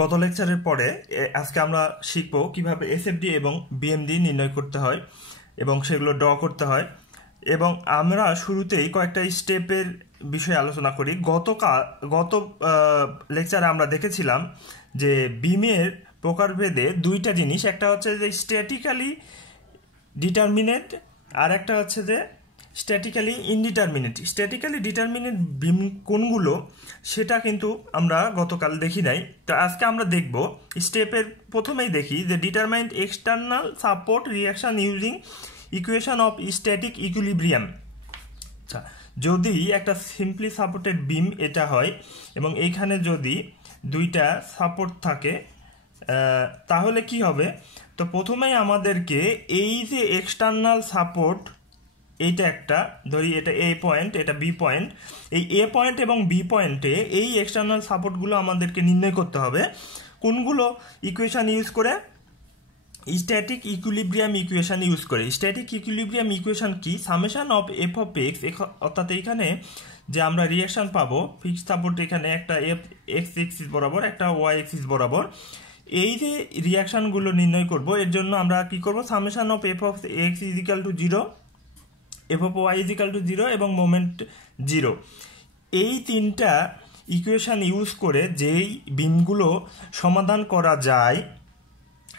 গত লেকচারের পরে আজকে আমরা শিখব কিভাবে এসএফডি এবং বিএমডি নির্ণয় করতে হয় এবং সেগুলো ড্র করতে হয়। এবং আমরা শুরুতেই কয়েকটা স্টেপের বিষয়ে আলোচনা করি। গত লেকচারে আমরা দেখেছিলাম যে বিমের প্রকারভেদে দুইটা জিনিস, একটা হচ্ছে যে স্ট্যাটিক্যালি ডিটারমিনেট আর একটা হচ্ছে যে স্ট্যাটিক্যালি ইনডিটারমিনেট। স্ট্যাটিক্যালি ডিটারমিনেট বিম কোনগুলো সেটা কিন্তু আমরা গতকাল দেখি নাই। তো আজকে আমরা দেখব স্টেপের প্রথমেই দেখি যে determine external support reaction using equation of static equilibrium. আচ্ছা, যদি একটা সিম্পলি সাপোর্টেড বিম এটা হয় এবং এইখানে যদি দুইটা সাপোর্ট থাকে তাহলে কি হবে? তো প্রথমেই আমাদেরকে এই যে এক্সটার্নাল সাপোর্ট, এইটা একটা ধরি, এটা এ পয়েন্ট, এটা বি পয়েন্ট, এই এ পয়েন্ট এবং বি পয়েন্টে এই এক্সটার্নাল সাপোর্টগুলো আমাদেরকে নির্ণয় করতে হবে। কোনগুলো? ইকুয়েশন ইউজ করে, স্ট্যাটিক ইকুইলিব্রিয়াম ইকুয়েশন ইউজ করে। স্ট্যাটিক ইকুইলিব্রিয়াম ইকুয়েশন কি? Summation of F of x, অর্থাৎ এইখানে যে আমরা রিয়াকশন পাবো ফিক্সড সাপোর্ট, এখানে একটা এফ এক্স এক্সিস বরাবর, একটা ওয়াই এক্সিস বরাবর, এই যে রিয়াকশনগুলো নির্ণয় করব এর জন্য আমরা কি করব? Summation of F of X is equal to 0, F of Y is equal to 0 এবং মোমেন্ট 0। এই তিনটা ইকুয়েশন ইউজ করে যেই বিমগুলো সমাধান করা যায়,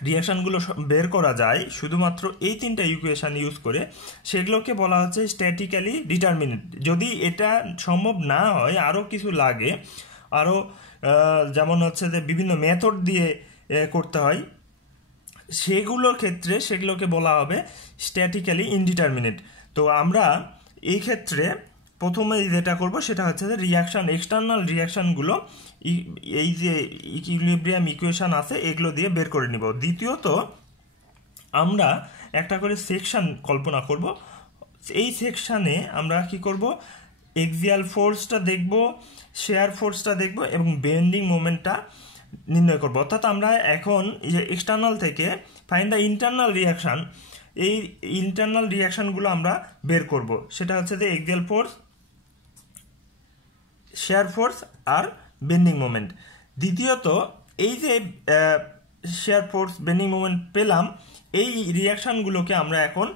রিয়াকশনগুলো বের করা যায় শুধুমাত্র এই তিনটা ইকুয়েশন ইউজ করে, সেগুলোকে বলা হচ্ছে স্ট্যাটিক্যালি ডিটারমিনেট। যদি এটা সম্ভব না হয়, আরও কিছু লাগে, আরও যেমন হচ্ছে যে বিভিন্ন মেথড দিয়ে করতে হয়, সেগুলোর ক্ষেত্রে সেগুলোকে বলা হবে স্ট্যাটিক্যালি ইনডিটারমিনেট। তো আমরা এই ক্ষেত্রে প্রথমে যেটা করব সেটা হচ্ছে যে রিয়াকশন, এক্সটার্নাল রিয়াকশনগুলো এই যে ইকুইলিব্রিয়াম ইকুয়েশন আছে এগুলো দিয়ে বের করে নিব। দ্বিতীয়ত আমরা একটা করে সেকশন কল্পনা করব। এই সেকশানে আমরা কি করব? এক্সিয়াল ফোর্সটা দেখব, শেয়ার ফোর্সটা দেখব এবং বেন্ডিং মোমেন্টটা নির্ণয় করব। অর্থাৎ আমরা এখন এক্সটার্নাল থেকে ফাইন্ড দ্য ইন্টারনাল রিয়াকশন, এই ইন্টারনাল রিয়াকশনগুলো আমরা বের করব। সেটা হচ্ছে যে এক্সিয়াল ফোর্স, শেয়ার ফোর্স আর বেন্ডিং মোমেন্ট। দ্বিতীয়ত এই যে শেয়ার ফোর্স, বেন্ডিং মোমেন্ট পেলাম, এই রিয়াকশনগুলোকে আমরা এখন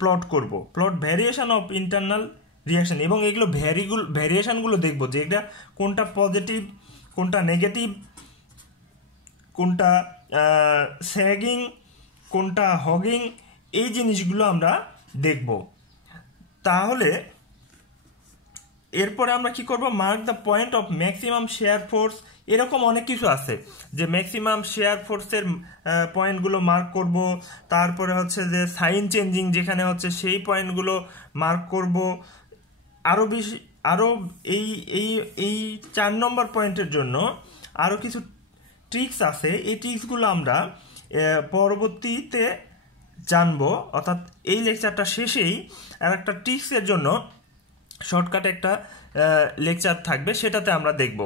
প্লট করব, plot variation of internal reaction. এবং এগুলো ভ্যারিয়েশনগুলো দেখব যে এটা কোনটা পজিটিভ, কোনটা নেগেটিভ, কোনটা স্যাগিং, কোনটা হগিং, এই জিনিসগুলো আমরা দেখব। তাহলে এরপরে আমরা কি করব? Mark the point of maximum share force. এরকম অনেক কিছু আছে যে ম্যাক্সিমাম শেয়ার ফোর্সের পয়েন্টগুলো মার্ক করব। তারপরে হচ্ছে যে সাইন চেঞ্জিং যেখানে হচ্ছে সেই পয়েন্টগুলো মার্ক করব। আরও বেশি, আরও এই এই এই 4 নম্বর পয়েন্টের জন্য আরও কিছু ট্রিক্স আছে। এই ট্রিক্সগুলো আমরা পরবর্তীতে জানবো, অর্থাৎ এই লেকচারটা শেষেই আর একটা ট্রিক্সের জন্য শর্টকাটে একটা লেকচার থাকবে, সেটাতে আমরা দেখব।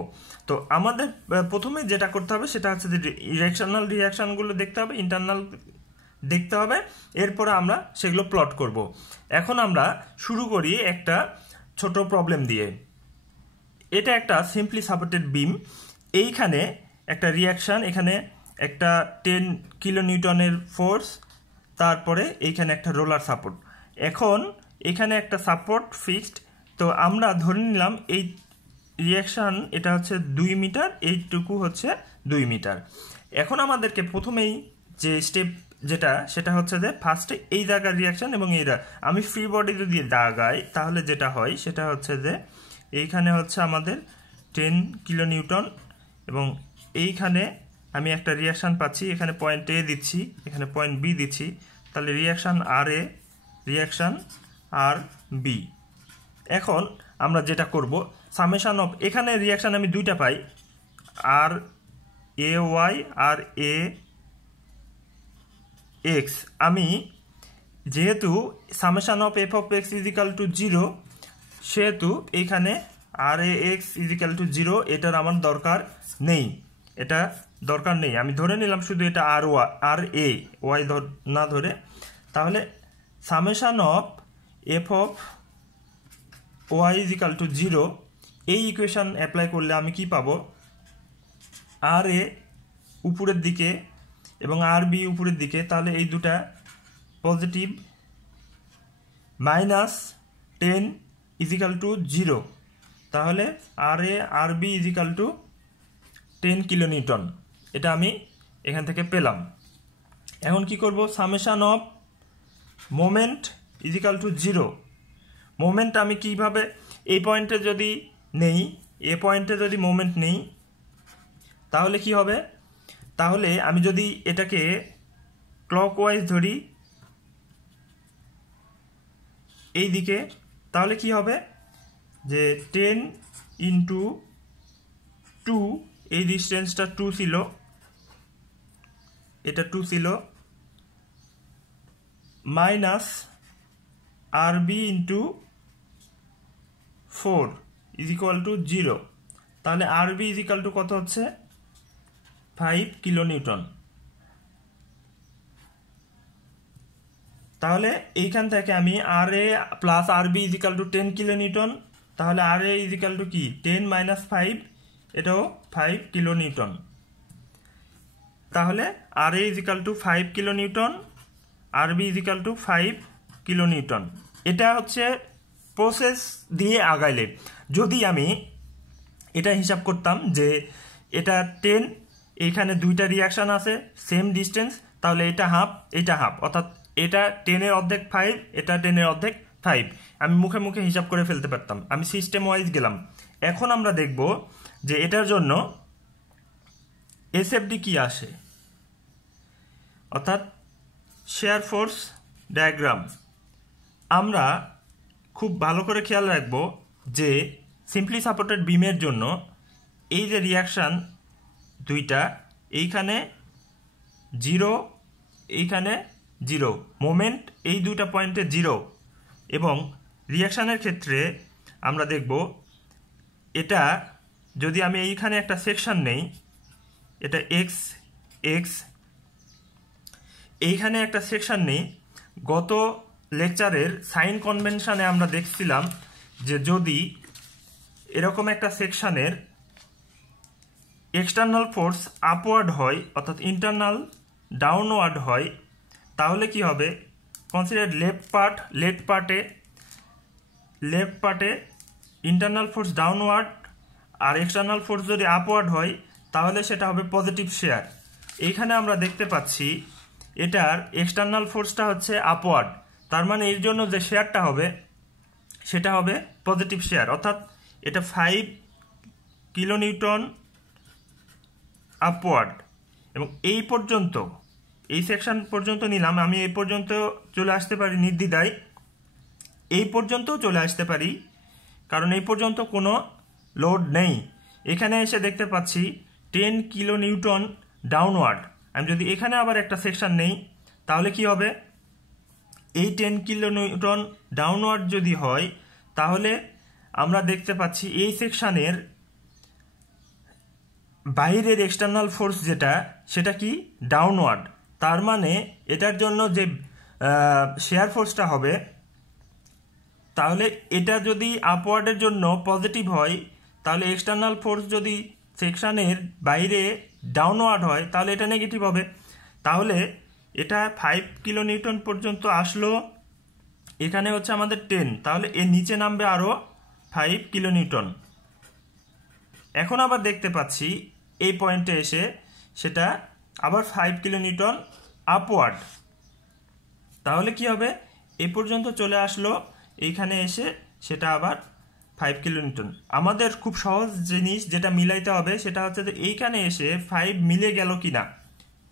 তো আমাদের প্রথমে যেটা করতে হবে সেটা হচ্ছে যে ইরেকশনাল রিয়াকশনগুলো দেখতে হবে, ইন্টারনাল দেখতে হবে, এরপরে আমরা সেগুলো প্লট করব। এখন আমরা শুরু করি একটা ছোট প্রবলেম দিয়ে। এটা একটা সিম্পলি সাপোর্টেড বিম, এইখানে একটা রিয়াকশন, এখানে একটা 10 কিলোনিউটনের ফোর্স, তারপরে এইখানে একটা রোলার সাপোর্ট। এখন এখানে একটা সাপোর্ট ফিক্সড। তো আমরা ধরে নিলাম এই রিয়াকশন এটা হচ্ছে 2 মিটার, এইটুকু হচ্ছে 2 মিটার। এখন আমাদেরকে প্রথমেই যে স্টেপ সেটা হচ্ছে যে ফার্স্টে এই জায়গার রিয়াকশন এবং এইটা আমি ফ্রি বডি যদি দাগাই তাহলে যেটা হয় সেটা হচ্ছে যে এইখানে হচ্ছে আমাদের 10 কিলোনিউটন এবং এইখানে আমি একটা রিয়াকশান পাচ্ছি, এখানে পয়েন্ট এ দিচ্ছি, এখানে পয়েন্ট বি দিচ্ছি, তাহলে রিয়াকশান আর এ, রিয়াকশান আর বি। এখন আমরা যেটা করব, সামেশান অফ, এখানে রিয়াকশান আমি দুইটা পাই, আর A Y R A x. আমি যেহেতু summation of F of X is equal to 0, সেহেতু এইখানে আর এ এক্স ইজ ইকাল টু 0 এটার আমার দরকার নেই, এটা দরকার নেই। আমি ধরে নিলাম শুধু এটা আর এ ওয়াই না ধরে। তাহলে summation of F of Y is equal to 0, এই ইকুয়েশন অ্যাপ্লাই করলে আমি কি পাবো? আর এ উপরের দিকে এবং আরবি উপরের দিকে, তাহলে এই দুটা পজিটিভ, -10 ইজিক্যাল টু 0, তাহলে RA RB is equal to 10 kilonewton. এটা আমি এখান থেকে পেলাম। এখন কি করব, summation of moment is equal to 0। Moment আমি কিভাবে, এই পয়েন্টে যদি নেই, এ পয়েন্টে যদি মোমেন্ট নেই তাহলে কি হবে, তাহলে আমি যদি এটাকে ক্লকওয়াইজ ধরি এই দিকে, তাহলে কি হবে যে 10 ইন্টু 2, এই ডিস্টেন্সটা 2 ছিল, এটা 2 ছিল, minus RB into 4 is equal to 0, তাহলে RB ইজ ইকুয়াল টু কত হচ্ছে 5 কিলোনিউটন। তাহলে এইখান থেকে আমি RA plus RB is equal to 10 kilonewton, তাহলে RA ইজ ইকুয়াল টু কি 10 মাইনাস 5, এটাও 5 কিলোনিউটন। তাহলে RA is equal to 5 kilonewton, RB is equal to 5 kilonewton. এটা হচ্ছে প্রসেস দিয়ে আগাইলে। যদি আমি এটা হিসাব করতাম যে এটা 10, এইখানে দুইটা রিয়াকশান আছে সেম ডিস্টেন্স, তাহলে এটা হাফ, এটা হাফ, অর্থাৎ এটা 10-এর অর্ধেক 5, এটা 10-এর অর্ধেক 5, আমি মুখে মুখে হিসাব করে ফেলতে পারতাম। আমি সিস্টেম ওয়াইজ গেলাম। এখন আমরা দেখব যে এটার জন্য এসএফডি কি আসে, অর্থাৎ শেয়ার ফোর্স ডায়াগ্রাম। আমরা খুব ভালো করে খেয়াল রাখব যে সিম্পলি সাপোর্টেড বিমের জন্য এই যে রিয়াকশান দুইটা, এইখানে 0, এইখানে 0, মোমেন্ট এই দুইটা পয়েন্টে 0, এবং রিয়াকশানের ক্ষেত্রে আমরা দেখব এটা যদি আমি এইখানে একটা সেকশন নেই, এটা এক্স এক্স, এইখানে একটা সেকশন নেই। গত লেকচারের সাইন কনভেনশনে আমরা দেখছিলাম যে যদি এরকম একটা সেকশনের এক্সটার্নাল ফোর্স আপওয়ার্ড হয়, অর্থাৎ ইন্টারনাল ডাউনওয়ার্ড হয়, তাহলে কি হবে, কনসিডার লেফট পার্টে ইন্টারনাল ফোর্স ডাউনওয়ার্ড আর এক্সটার্নাল ফোর্স যদি আপওয়ার্ড হয় তাহলে সেটা হবে পজিটিভ শেয়ার। এইখানে আমরা দেখতে পাচ্ছি এটার এক্সটার্নাল ফোর্সটা হচ্ছে আপওয়ার্ড, তার মানে এর জন্য যে শেয়ারটা হবে সেটা হবে পজিটিভ শেয়ার, অর্থাৎ এটা 5 কিলোনিউটন আপওয়ার্ড। এবং এই পর্যন্ত, এই সেকশন পর্যন্ত নিলাম, আমি এই পর্যন্ত চলে আসতে পারি নির্দ্বিধায়, এই পর্যন্তও চলে আসতে পারি, কারণ এই পর্যন্ত কোনো লোড নেই। এখানে এসে দেখতে পাচ্ছি 10 কিলোনিউটন ডাউনওয়ার্ড। আমি যদি এখানে আবার একটা সেকশন নেই তাহলে কি হবে, এই 10 কিলোনিউটন ডাউনওয়ার্ড যদি হয় তাহলে আমরা দেখতে পাচ্ছি এই সেকশনের বাইরের এক্সটার্নাল ফোর্স যেটা, সেটা কি ডাউনওয়ার্ড। তার মানে এটার জন্য যে শেয়ার ফোর্সটা হবে, তাহলে এটা যদি আপওয়ার্ডের জন্য পজিটিভ হয়, তাহলে এক্সটার্নাল ফোর্স যদি সেকশনের বাইরে ডাউনওয়ার্ড হয় তাহলে এটা নেগেটিভ হবে। তাহলে এটা 5 কিলোনিউটন পর্যন্ত আসলো, এখানে হচ্ছে আমাদের 10, তাহলে এর নিচে নামবে আরও 5 কিলোনিউটন। এখন আবার দেখতে পাচ্ছি এই পয়েন্টে এসে সেটা আবার 5 কিলোনিউটন আপওয়ার্ড, তাহলে কি হবে, এই পর্যন্ত চলে আসলো, এইখানে এসে সেটা আবার 5 কিলোনিউটন। আমাদের খুব সহজ জিনিস যেটা মিলাইতে হবে সেটা হচ্ছে যে এইখানে এসে 5 মিলে গেল কিনা,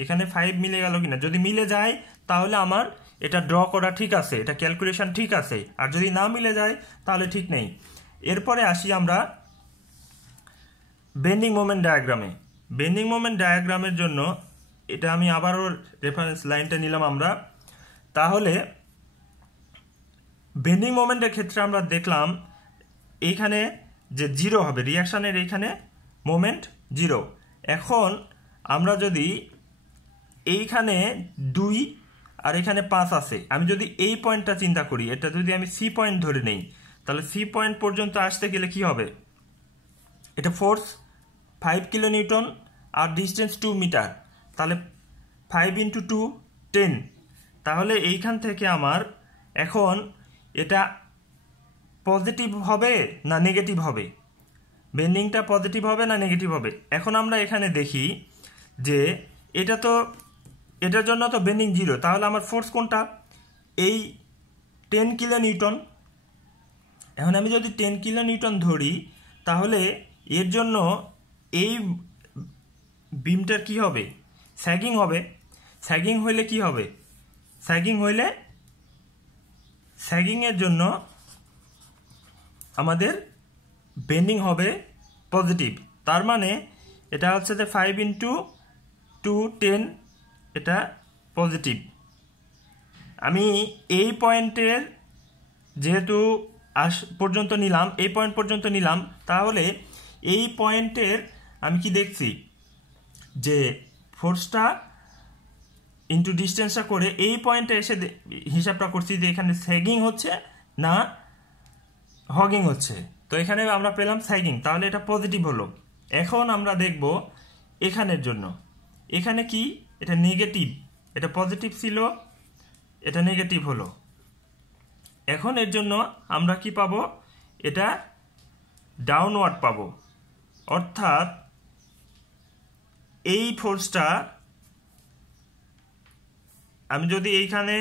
এখানে 5 মিলে গেল কিনা। যদি মিলে যায় তাহলে আমার এটা ড্র করা ঠিক আছে, এটা ক্যালকুলেশন ঠিক আছে, আর যদি না মিলে যায় তাহলে ঠিক নেই। এরপরে আসি আমরা বেন্ডিং মোমেন্ট ডায়াগ্রামে। বেন্ডিং মোমেন্ট ডায়াগ্রামের জন্য এটা আমি আবারও রেফারেন্স লাইনটা নিলাম আমরা। তাহলে বেন্ডিং মোমেন্টের ক্ষেত্রে আমরা দেখলাম এইখানে যে 0 হবে, রিয়াকশানের এইখানে মোমেন্ট 0। এখন আমরা যদি এইখানে 2 আর এখানে 5 আছে, আমি যদি এই পয়েন্টটা চিন্তা করি, এটা যদি আমি সি পয়েন্ট ধরে নেই, তাহলে সি পয়েন্ট পর্যন্ত আসতে গেলে কি হবে, এটা ফোর্স 5 কিলোনিউটন আর ডিস্টেন্স 2 মিটার, তাহলে 5 × 2 10। তাহলে এইখান থেকে আমার এখন এটা পজিটিভ হবে না নেগেটিভ হবে, বেন্ডিংটা পজিটিভ হবে না নেগেটিভ হবে। এখন আমরা এখানে দেখি যে এটা তো এটার জন্য তো বেন্ডিং 0, তাহলে আমার ফোর্স কোনটা? এই 10 কিলো নিউটন। এখন আমি যদি 10 কিলো নিউটন ধরি তাহলে এর জন্য এই বিমটার কি হবে? স্যাগিং হবে। স্যাগিং হইলে কি হবে? স্যাগিংয়ের জন্য আমাদের বেন্ডিং হবে পজিটিভ। তার মানে এটা হচ্ছে যে 5 × 2 10, এটা পজিটিভ। আমি এই পয়েন্টের যেহেতু পর্যন্ত নিলাম, এই পয়েন্ট পর্যন্ত নিলাম, তাহলে এই পয়েন্টের আমি কি দেখছি যে ফোর্সটা ইন্টু ডিস্টেন্সটা করে এই পয়েন্টে এসে হিসাবটা করছি যে এখানে স্যাগিং হচ্ছে না হগিং হচ্ছে। তো এখানে আমরা পেলাম স্যাগিং, তাহলে এটা পজিটিভ হলো। এখন আমরা দেখব এখানের জন্য, এখানে কি এটা নেগেটিভ, এটা পজিটিভ ছিল, এটা নেগেটিভ হলো। এখন এর জন্য আমরা কি পাবো? এটা ডাউনওয়ার্ড পাবো, অর্থাৎ এই ফোর্সটা আমি যদি এইখানে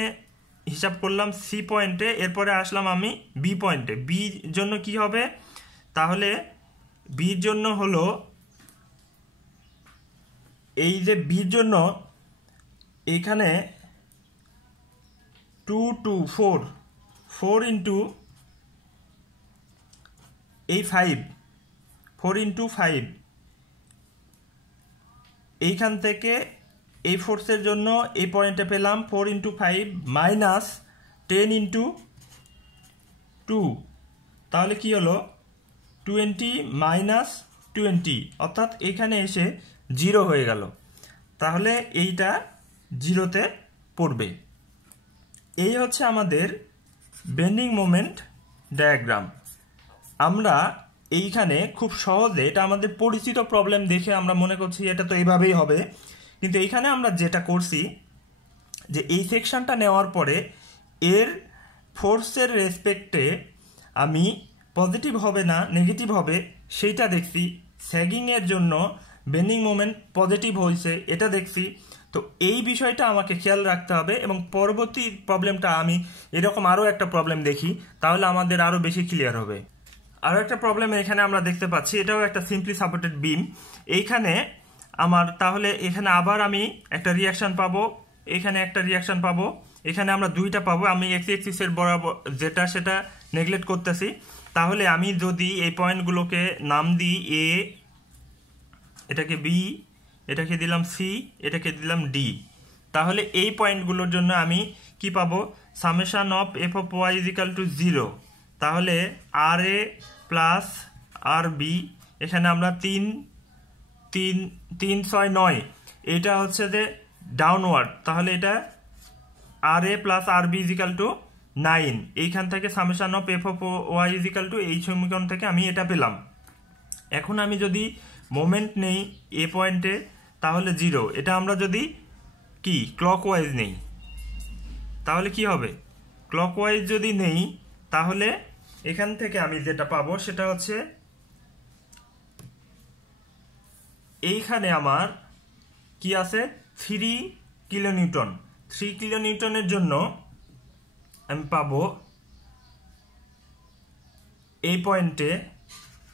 হিসাব করলাম সি পয়েন্টে, এরপরে আসলাম আমি বি পয়েন্টে, বির জন্য কি হবে? তাহলে বির জন্য হলো এই যে বির জন্য এখানে 2 2 4 4 ইন্টু এই 5 4 × 5, এইখান থেকে এই ফোর্সের জন্য এই পয়েন্টে পেলাম 4 × 5 মাইনাস 10 × 2, তাহলে কি হলো 20 মাইনাস 20, অর্থাৎ এখানে এসে 0 হয়ে গেল। তাহলে এইটা 0-তে পড়বে। এই হচ্ছে আমাদের বেন্ডিং মোমেন্ট ডায়াগ্রাম। আমরা এইখানে খুব সহজে, এটা আমাদের পরিচিত প্রবলেম দেখে আমরা মনে করছি এটা তো এইভাবেই হবে, কিন্তু এইখানে আমরা যেটা করছি যে এই সেকশনটা নেওয়ার পরে এর ফোর্সের রেসপেক্টে আমি পজিটিভ হবে না নেগেটিভ হবে সেইটা দেখছি। স্যাগিংয়ের জন্য বেন্ডিং মোমেন্ট পজিটিভ হয়েছে এটা দেখছি। তো এই বিষয়টা আমাকে খেয়াল রাখতে হবে, এবং পরবর্তী প্রবলেমটা আমি এরকম আরও একটা প্রবলেম দেখি, তাহলে আমাদের আরও বেশি ক্লিয়ার হবে। আরও একটা প্রবলেম এখানে আমরা দেখতে পাচ্ছি, এটাও একটা সিম্পলি সাপোর্টেড বিম। এইখানে আমার তাহলে এখানে আবার আমি একটা রিয়াকশান পাবো, এখানে একটা রিয়াকশান পাবো, এখানে আমরা দুইটা পাবো। আমি এক্স এক্সিসের বরাবর যেটা সেটা নেগলেক্ট করতেছি। তাহলে আমি যদি এই পয়েন্টগুলোকে নাম দিই এ, এটাকে বি, এটাকে দিলাম সি, এটাকে দিলাম ডি, তাহলে এই পয়েন্টগুলোর জন্য আমি কি পাবো? Summation of F of Y is equal to 0। তাহলে আর এ প্লাস আর বি, এখানে আমরা 3 3 6 9, এটা হচ্ছে যে ডাউনওয়ার্ড, তাহলে এটা আর এ প্লাস আর বি ইজ ইকাল টু 9। এইখান থেকে summation of F of Y is equal to, এই সমীকরণ থেকে আমি এটা পেলাম। এখন আমি যদি মোমেন্ট নেই এ পয়েন্টে তাহলে 0। এটা আমরা যদি কি ক্লকওয়াইজ নেই তাহলে কি হবে? ক্লকওয়াইজ যদি নেই তাহলে এখান থেকে আমি যেটা পাবো সেটা হচ্ছে এইখানে আমার কি আছে 3 কিলো নিউটন। 3 কিলো নিউটনের জন্য আমি পাবো এই পয়েন্টে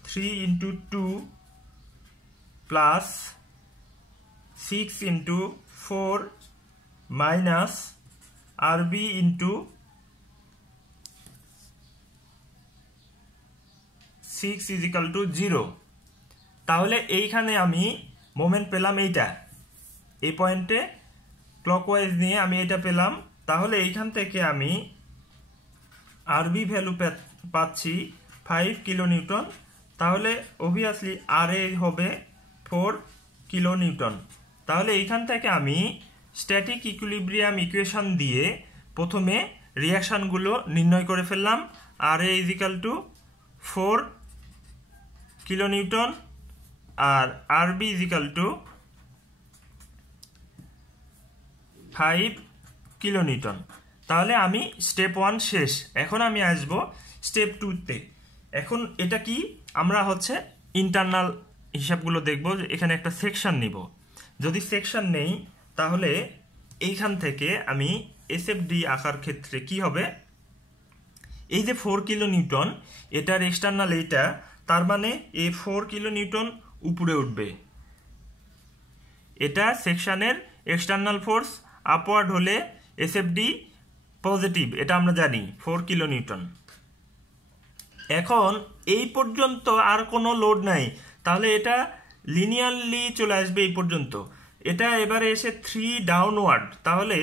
3 × 2 plus 6 × 4 minus RB × 6 is equal to 0। তাহলে এইখানে আমি মোমেন্ট পেলাম এইটা, এই পয়েন্টে ক্লকওয়াইজ নিয়ে আমি এটা পেলাম। তাহলে এইখান থেকে আমি RB ভ্যালু পাচ্ছি 5 কিলো নিউটন। তাহলে অবভিয়াসলি RA হবে 4 কিলো নিউটন। তাহলে এইখান থেকে আমি স্ট্যাটিক ইকুইলিব্রিয়াম ইকুয়েশন দিয়ে প্রথমে রিয়াকশানগুলো নির্ণয় করে ফেললাম। RA is equal to 4 kilo newton আর RB is equal to 5 kilonewton. তাহলে আমি স্টেপ 1 শেষ। এখন আমি আসব স্টেপ 2-তে। এখন এটা কি, আমরা হচ্ছে ইন্টারনাল হিসাবগুলো দেখব। এখানে একটা সেকশন নিব। যদি সেকশন নেই তাহলে এইখান থেকে আমি এসএফডি আঁকার ক্ষেত্রে কি হবে, এই যে 4 কিলোনিউটন এটার এক্সটার্নাল এইটা, তার মানে এই 4 কিলোনিউটন উপরে উঠবে। এটা সেকশনের এক্সটার্নাল ফোর্স, আপওয়ার্ড হলে এসএফডি পজিটিভ, এটা আমরা জানি 4 কিলোনিউটন। এখন এই পর্যন্ত আর কোনো লোড নাই, তাহলে এটা লিনিয়ারলি চলে আসবে এই পর্যন্ত। এটা এবারে এসে 3 ডাউনওয়ার্ড, তাহলে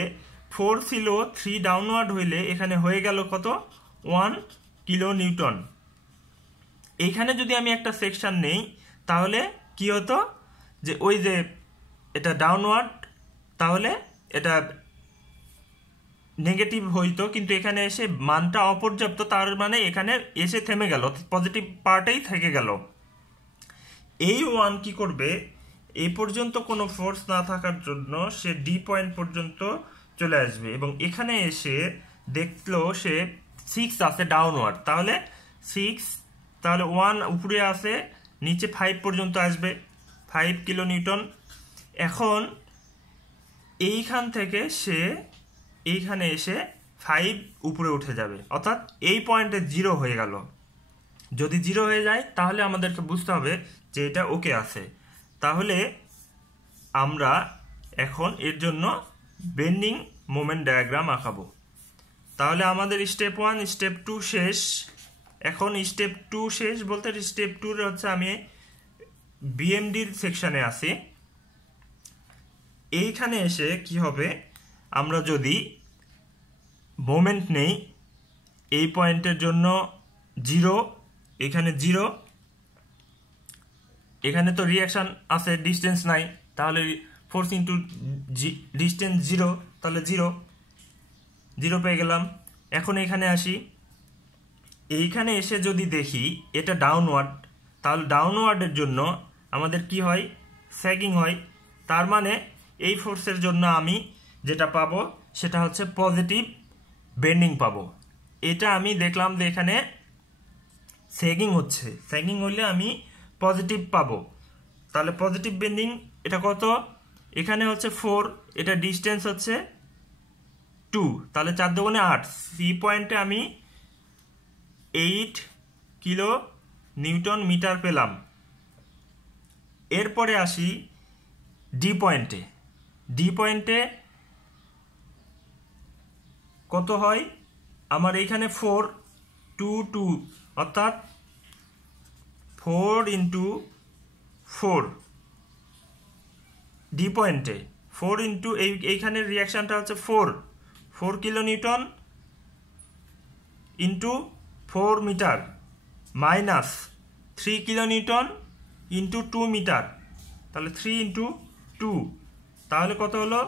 4 ছিল 3 ডাউনওয়ার্ড হইলে এখানে হয়ে গেল কত, 1 কিলোনিউটন। এইখানে যদি আমি একটা সেকশন নেই তাহলে কি হতো, যে ওই যে এটা ডাউনওয়ার্ড, তাহলে এটা নেগেটিভ হইতো, কিন্তু এখানে এসে মানটা অপর্যাপ্ত, তার মানে এখানে এসে থেমে গেল, পজিটিভ পার্টেই থেকে গেল। এই 1 কি করবে, এই পর্যন্ত কোনো ফোর্স না থাকার জন্য সে ডি পয়েন্ট পর্যন্ত চলে আসবে, এবং এখানে এসে দেখলো সে 6 আছে ডাউনওয়ার্ড, তাহলে 6, তাহলে 1 উপরে আছে, নিচে 5 পর্যন্ত আসবে, 5 কিলোনিউটন। এখন এইখান থেকে সে এইখানে এসে 5 উপরে উঠে যাবে, অর্থাৎ এই পয়েন্টে 0 হয়ে গেল। যদি 0 হয়ে যায় তাহলে আমাদেরকে বুঝতে হবে যে এটা ওকে আছে। তাহলে আমরা এখন এর জন্য বেন্ডিং মোমেন্ট ডায়াগ্রাম আঁকাবো। তাহলে আমাদের স্টেপ 1 স্টেপ 2 শেষ। এখন স্টেপ 2 শেষ বলতে স্টেপ 2 হচ্ছে আমি বিএমডির সেকশনে আছি। এইখানে এসে কি হবে, আমরা যদি মোমেন্ট নেই, এই পয়েন্টের জন্য 0, এখানে 0, এখানে তো রিয়াকশন আছে, ডিস্টেন্স নাই, তাহলে ফোর্স ইন্টু ডিস্টেন্স 0, তাহলে 0 পেয়ে গেলাম। এখন এখানে আসি, এইখানে এসে যদি দেখি এটা ডাউনওয়ার্ড, তাহলে ডাউনওয়ার্ডের জন্য আমাদের কি হয়, স্যাগিং হয়। তার মানে এই ফোর্সের জন্য আমি যেটা পাবো সেটা হচ্ছে পজিটিভ বেন্ডিং পাবো। এটা আমি দেখলাম যে এখানে স্যাগিং হচ্ছে, স্যাগিং হলে আমি পজিটিভ পাবো। তাহলে পজিটিভ বেন্ডিং এটা কত, এখানে হচ্ছে 4, এটা ডিস্টেন্স হচ্ছে 2, তাহলে 4 দুগুণে 8, সি পয়েন্টে আমি 8 কিলো নিউটন মিটার পেলাম। এরপরে আসি ডি পয়েন্টে। ডি পয়েন্টে কত হয়, আমার এইখানে 4, 2, 2, অর্থাৎ 4 ইন্টু 4 ডি পয়েন্টে, 4 ইন্টু এইখানে রিয়াকশনটা হচ্ছে 4 kilonewton into 4 metre minus 3 kilonewton into 2 metre, তাহলে 3 ইন্টু 2, তাহলে কত হলো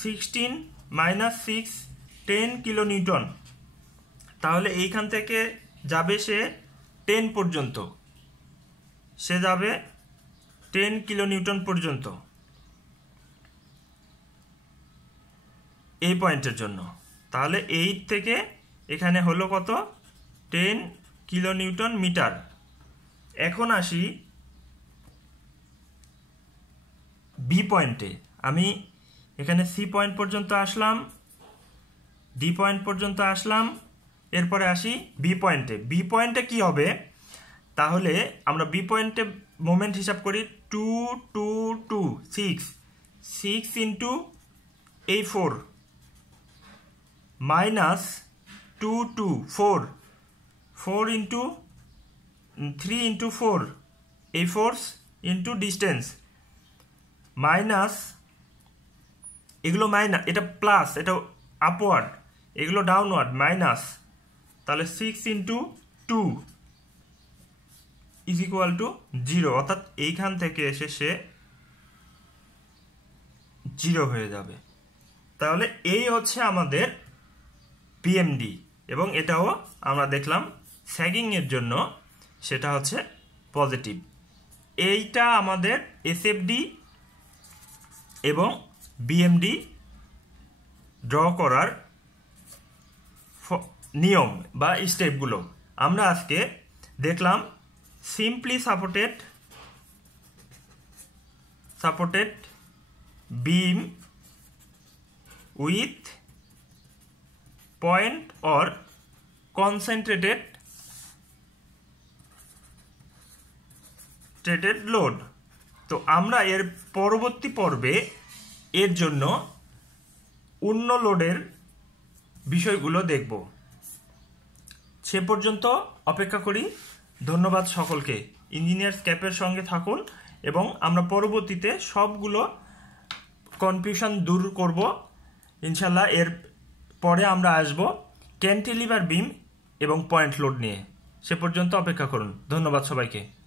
16 মাইনাস 6, 10 কিলোনিউটন। তাহলে এইখান থেকে যাবে সে 10 পর্যন্ত, সে যাবে 10 কিলোনিউটন পর্যন্ত এই পয়েন্টের জন্য। তাহলে 8 থেকে এখানে হলো কত, 10 কিলোনিউটন মিটার। এখন আসি বি পয়েন্টে। আমি এখানে সি পয়েন্ট পর্যন্ত আসলাম, ডি পয়েন্ট পর্যন্ত আসলাম, এরপরে আসি বি পয়েন্টে। বি পয়েন্টে কি হবে, তাহলে আমরা বি পয়েন্টে মোমেন্ট হিসাব করি, 2, 2, 2, 6 ইন্টু এই 4 মাইনাস 2, 2, 4 ইন্টু 3 ইন্টু 4 এই ফোর্স ইন্টু ডিস্টেন্স মাইনাস, এগুলো মাইনাস, এটা প্লাস, এটা আপওয়ার্ড, এগুলো ডাউনওয়ার্ড মাইনাস, তাহলে 6 ইন্টু 2 ইজ ইকুয়াল টু 0, অর্থাৎ এইখান থেকে এসে সে 0 হয়ে যাবে। তাহলে এই হচ্ছে আমাদের পিএমডি, এবং এটাও আমরা দেখলাম স্যাগিং এর জন্য সেটা হচ্ছে পজিটিভ। এইটা আমাদের এসএফডি এবং বিএমডি ড্র করার নিয়ম বা স্টেপগুলো আমরা আজকে দেখলাম। Simply supported beam with point or concentrated load. তো আমরা এর পরবর্তী পর্বে এর জন্য অন্য লোডের বিষয়গুলো দেখব। সে পর্যন্ত অপেক্ষা করি। ধন্যবাদ সকলকে। ইঞ্জিনিয়ার্স ক্যাপের সঙ্গে থাকুন এবং আমরা পরবর্তীতে সবগুলো কনফিউশন দূর করব ইনশাল্লাহ। এর পরে আমরা আসব ক্যান্টিলিভার বিম এবং পয়েন্ট লোড নিয়ে। সে পর্যন্ত অপেক্ষা করুন। ধন্যবাদ সবাইকে।